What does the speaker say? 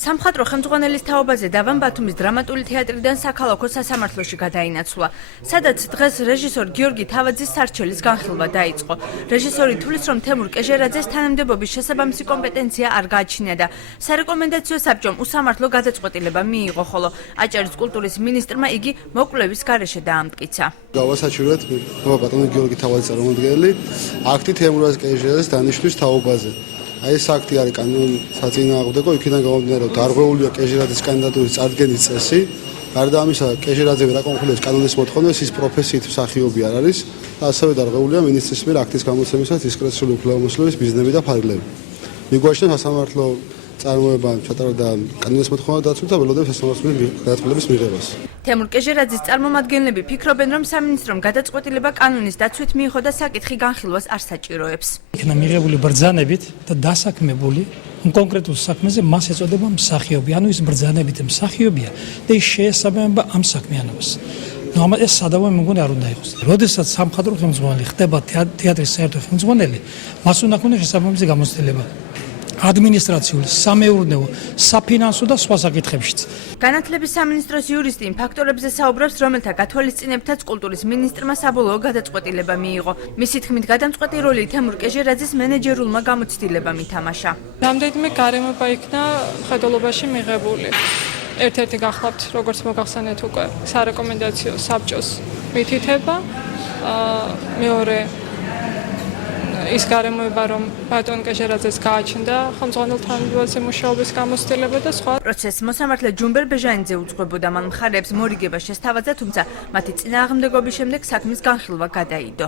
სამხატვრო ხელმძღვანელის თაობაზე დავან ბათუმის დრამატული თეატრიდან საქალაქო სასამართლოში გადაინაცვლა, სადაც დღეს რეჟისორ გიორგი თავაძის სარჩელის განხილვა დაიწყო. რეჟისორი თვლის, რომ თემურ კეჟერაძეს თანამდებობის შესაბამისი კომპეტენცია არ გააჩნია და სარეკომენდაციო საბჭომ უსამართლო გადაწყვეტილება მიიღო, ხოლო აჭარის კულტურის მინისტრმა იგი მოკვლევის გარეშე დაამტკიცა. გავასაჩივრეთ ბატონო გიორგი თავაძის წარმომადგენელი აქტი თემურ კეჟერაძეს დანიშვნის თაობაზე. Აი ეს აქტი არის კანონსაწინააღმდეგო, იქიდან გამომდინარე, რომ დარღვეულია კეჟერაძის კანდიდატურის წარდგენის წესი. გარდა ამისა, კეჟერაძე ვერაკონხულებს კანონის მოთხოვნებს, ის პროფესიით მსახიობი არ არის და ასევე დარღვეულია მინისტრის მიერ აქტის გამოცემისას დისკრეციული უფლებამოსილების მიზნები და ფარგლები. მიგვაჩნია სასამართლო წარმოება ჩატარდა კანონის მოთხოვნა დაცვით და ველოდებს სასამართლოს გადაწყვეტილების მიღებას. თემურ კეჟერაძის წარმომადგენლები ფიქრობენ, რომ სამინისტრომ გადაწყვეტილება კანონის დაცვით მიიღო და საკითხი განხილვას არ საჭიროებს. იქნა მიღებული ბრძანებით და დასაქმებული კონკრეტულ საქმეზე მას ეწოდება მსახიობი, ანუ ის ბრძანებით მსახიობია და ის შეესაბამება ამ საქმიანობას. ეს სადავო მე მგონი არ უნდა იყოს. როდესაც სამხატვრო ხელმძღვანელი ხდება თეატრის საერთო ხელმძღვანელი, მას უნდა ქონდეს შესაბამისი გამოცდილება. ადმინისტრაციული, სამეურნეო, საფინანსო და სხვა საკითხებშიც. განათლების სამინისტროს იურისტი იმ ფაქტორებზე საუბრობს, რომელთა გათვალისწინებითაც კულტურის მინისტრმა საბოლოო გადაწყვეტილება მიიღო. მისი თქმით, გადამწყვეტი როლი თემურ კეჟერაძის მენეჯერულმა გამოცდილებამ ითამაშა. რამდენიმე გარემოება იქნა მხედველობაში მიღებული. ერთ-ერთი გახლავთ, როგორც მოგახსენეთ უკვე, სარეკომენდაციო საბჭოს მითითება. მეორე ის გარემოება, რომ ბატონ კეჟერაძეს გააჩნდა ხელმძღვანელ თანამდებობაზე მუშაობის გამოცდილება და სხვა. პროცესს მოსამართლე ჯუმბერ ბეჟანიძე უძღვებოდა, მან მხარეებს მორიგება შესთავაზა, თუმცა მათი წინააღმდეგობის შემდეგ საქმის განხილვა გადაიდო.